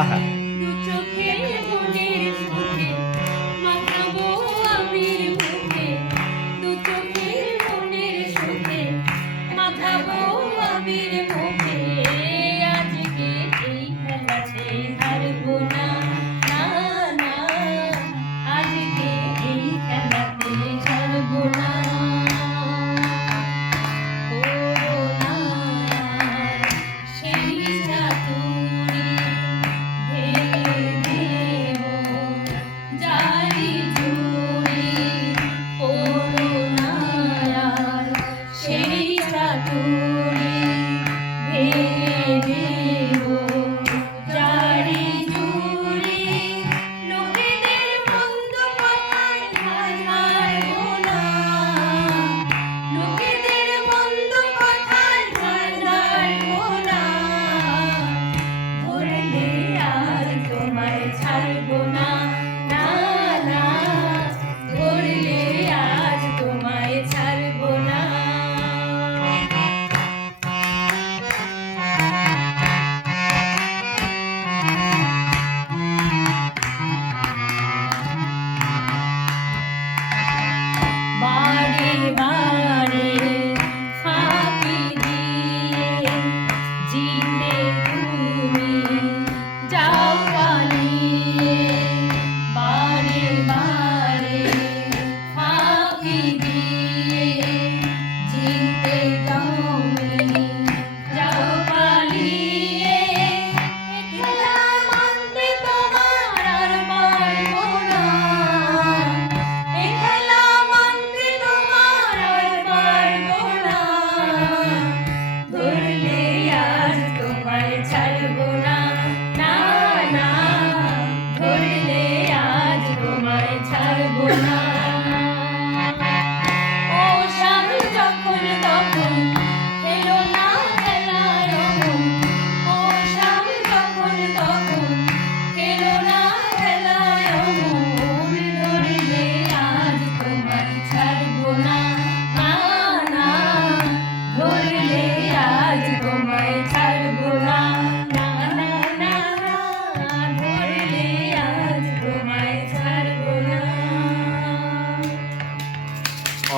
আহা। আজকে এই খেলা ছেড়ে হারবো না।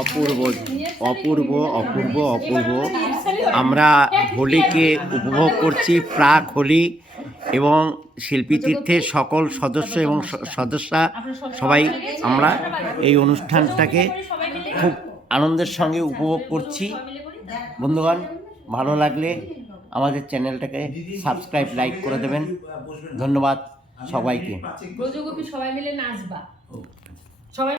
অপূর্ব অপূর্ব অপূর্ব অপূর্ব। আমরা হোলিকে উপভোগ করছি প্রাক হোলি এবং শিল্পী তীর্থের সকল সদস্য এবং সদস্যা। সবাই আমরা এই অনুষ্ঠানটাকে খুব আনন্দের সঙ্গে উপভোগ করছি। বন্ধুগণ ভালো লাগলে আমাদের চ্যানেলটাকে সাবস্ক্রাইব লাইক করে দেবেন। ধন্যবাদ সবাইকে। সবাই মিলে নাচবা। সবাই